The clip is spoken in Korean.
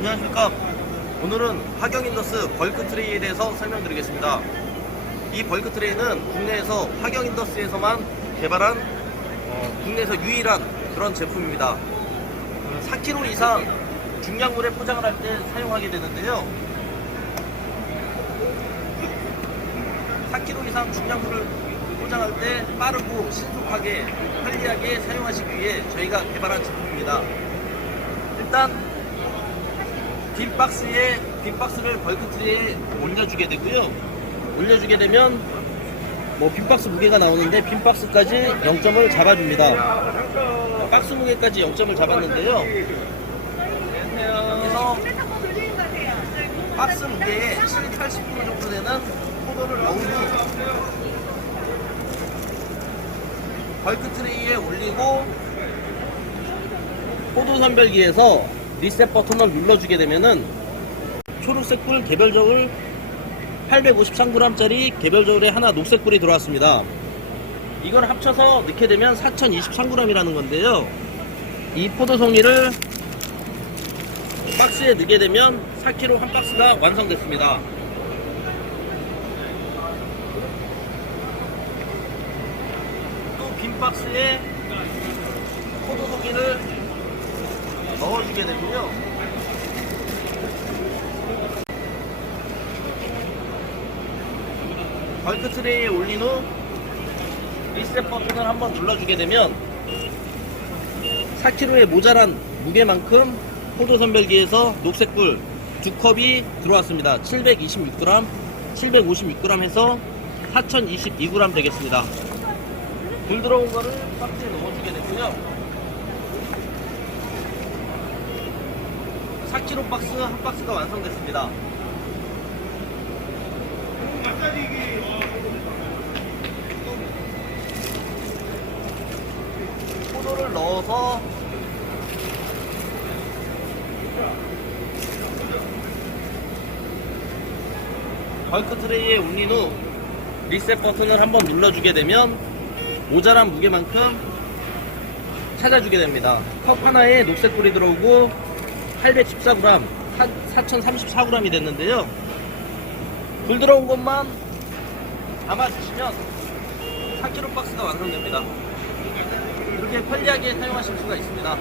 안녕하십니까. 오늘은 하경인더스 벌크 트레이에 대해서 설명드리겠습니다. 이 벌크 트레이는 국내에서 하경인더스에서만 개발한 어, 국내에서 유일한 그런 제품입니다. 4kg 이상 중량물에 포장을 할 때 사용하게 되는데요. 4kg 이상 중량물을 포장할 때 빠르고 신속하게 편리하게 사용하시기 위해 저희가 개발한 제품입니다. 일단 빈 박스에 빈 박스를 벌크 트레이에 올려주게 되고요. 올려주게 되면 뭐 빈 박스 무게가 나오는데 빈 박스까지 0점을 잡아줍니다. 박스 무게까지 0점을 잡았는데요. 그래서 박스 무게의 7, 80% 정도 되는 포도를 넣은 후 벌크 트레이에 올리고 포도 선별기에서 리셋 버튼을 눌러주게 되면은 초록색 꿀 개별적을 853g짜리 개별적으로 하나 녹색 꿀이 들어왔습니다. 이걸 합쳐서 넣게 되면 4023g이라는 건데요. 이 포도송이를 박스에 넣게 되면 4kg 한 박스가 완성됐습니다. 또 빈 박스에 포도송이를 넣어주게 되고요. 벌크 트레이에 올린 후 리셋 버튼을 한번 눌러주게 되면 4kg의 모자란 무게만큼 포도 선별기에서 녹색꿀 두 컵이 들어왔습니다. 726g, 756g 해서 4022g 되겠습니다. 물 들어온 거를 박스에 넣어주게 되고요. 4kg 박스 한 박스가 완성됐습니다. 포도를 넣어서 벌크 트레이에 올린 후 리셋 버튼을 한번 눌러주게 되면 모자란 무게만큼 찾아주게 됩니다. 컵 하나에 녹색 꿀이 들어오고 814g, 4034g이 됐는데요. 불 들어온 것만 담아주시면 4kg 박스가 완성됩니다. 이렇게 편리하게 사용하실 수가 있습니다.